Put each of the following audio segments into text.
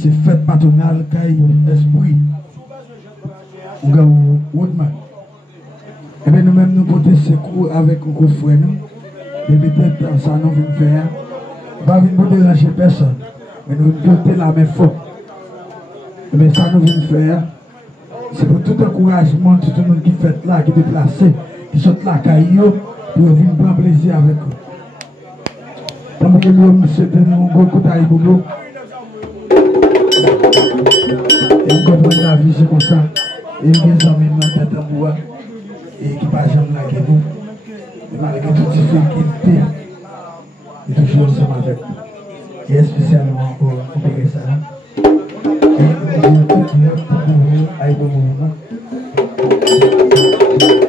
C'est fête patronale qui a un esprit. Woodman. Et bien nous-mêmes nous portons secours avec nos frères. Et peut-être ça nous vient faire. Pas venir déranger personne. Mais nous venons porter la main forte. Et bien ça nous vient faire. C'est pour tout encouragement, tout le monde qui fait là, qui est déplacé, qui sont là, qui pour venir prendre plaisir avec eux. Comme que nous, c'est un gros coup d'ail pour nous. Et vous comprenez la vie, c'est comme ça. Et il y a des amis dans la tête en bois. Et qui ne pas jamais la nous. Et malgré toutes les difficultés, il est toujours ensemble avec nous. Et spécialement pour opérer ça. Et nous avons tout le monde avec nous.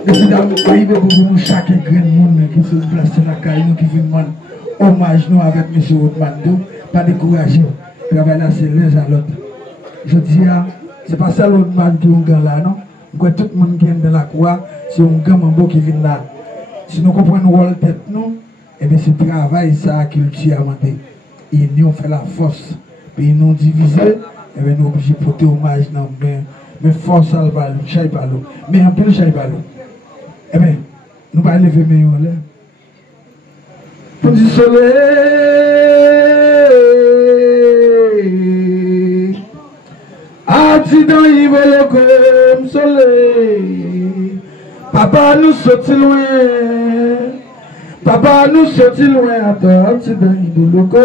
Décidément, pour nous, chaque grand monde qui se place dans la caille, qui vient demander hommage nous avec M. Oudmandou, pas décourager. Travailler là, c'est l'un à l'autre. Je dis, c'est pas ça l'autre man qui est là, non? Tout le monde qui est dans la croix, c'est un grand mambo qui vient là. Si nous comprenons le rôle de tête, nous, eh bien, c'est le travail ça qui est à monter. Et nous, on fait la force. Puis nous divisons, eh bien, nous sommes obligés de porter hommage, non? Mais force, ça va, nous ne pas l'eau. Mais un peu, nous ne pas l'eau. Eh bien, nous allons lever mes mains là. Pour du soleil, accident il veut comme soleil. Papa nous saute loin, Papa nous sorti loin à toi, tu donnes du loco,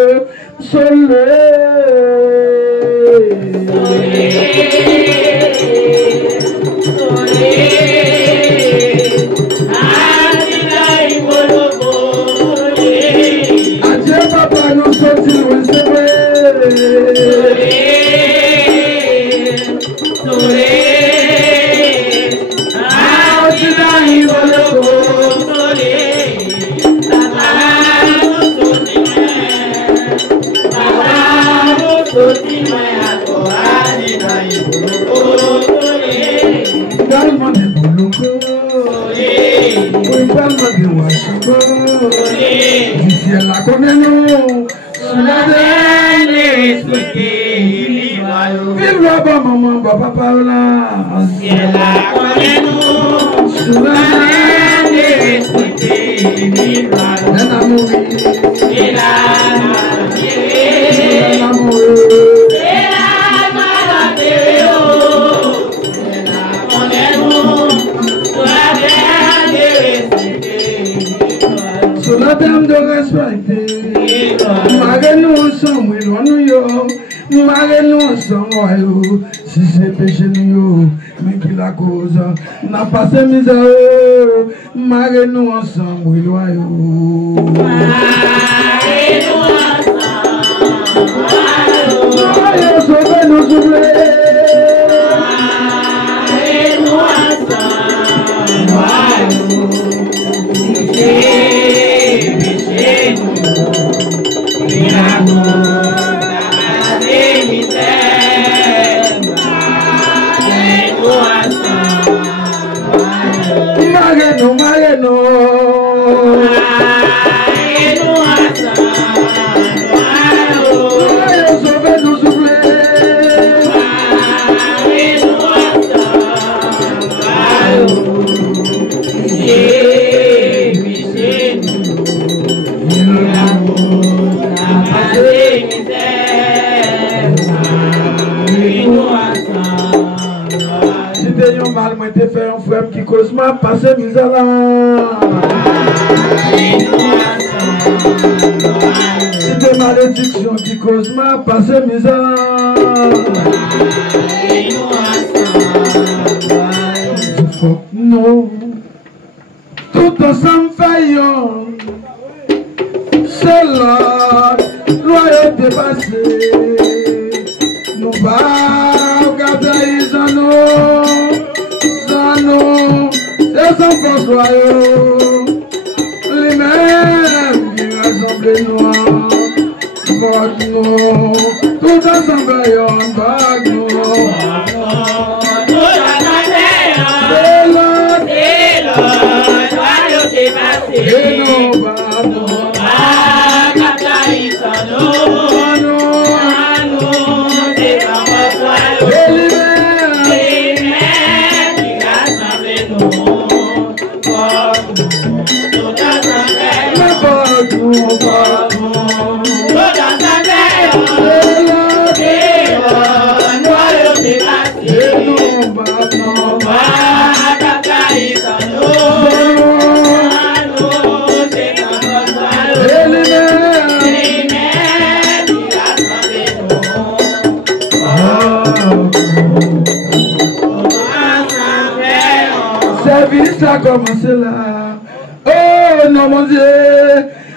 adieu papa nous sorti loin, c'est vrai. Calma de Buluco, calma de Washington, si elle la connaît nous, la vive là-bas maman, papa Paola, si elle la connaît nous, la sur la dame de respecter, nous ensemble, nous ensemble, si c'est péché nous, mais qui la cause, n'a pas ces misères, nous ensemble, nous mal, moi t'ai fait un frère qui cause ma passé misère là. C'est des malédictions qui cause ma passé misère là. Il faut que nous, tout ensemble faillons. C'est la loyauté passée. Nous pas garder les anneaux. Les enfants joyeux, les mêmes qui rassemblent nous, vague nous, tout ensemble yon vague nous. C'est l'autre, loyauté passée, et nous battons, service a commencé là. Oh non mon Dieu,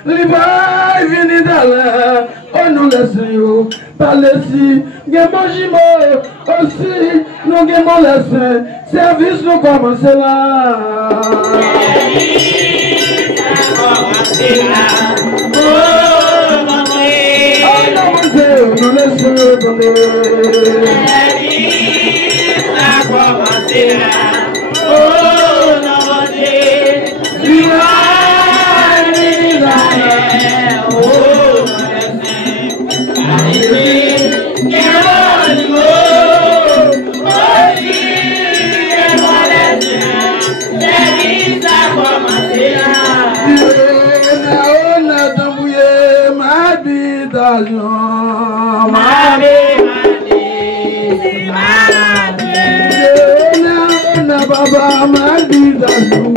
l'hiver est venu d'aller. Oh nous laissons par les Gémojimo aussi, nous guémons les service nous commence là. Oh non mon Dieu, nous laissons tomber. Oh, non, Dieu, Baba, my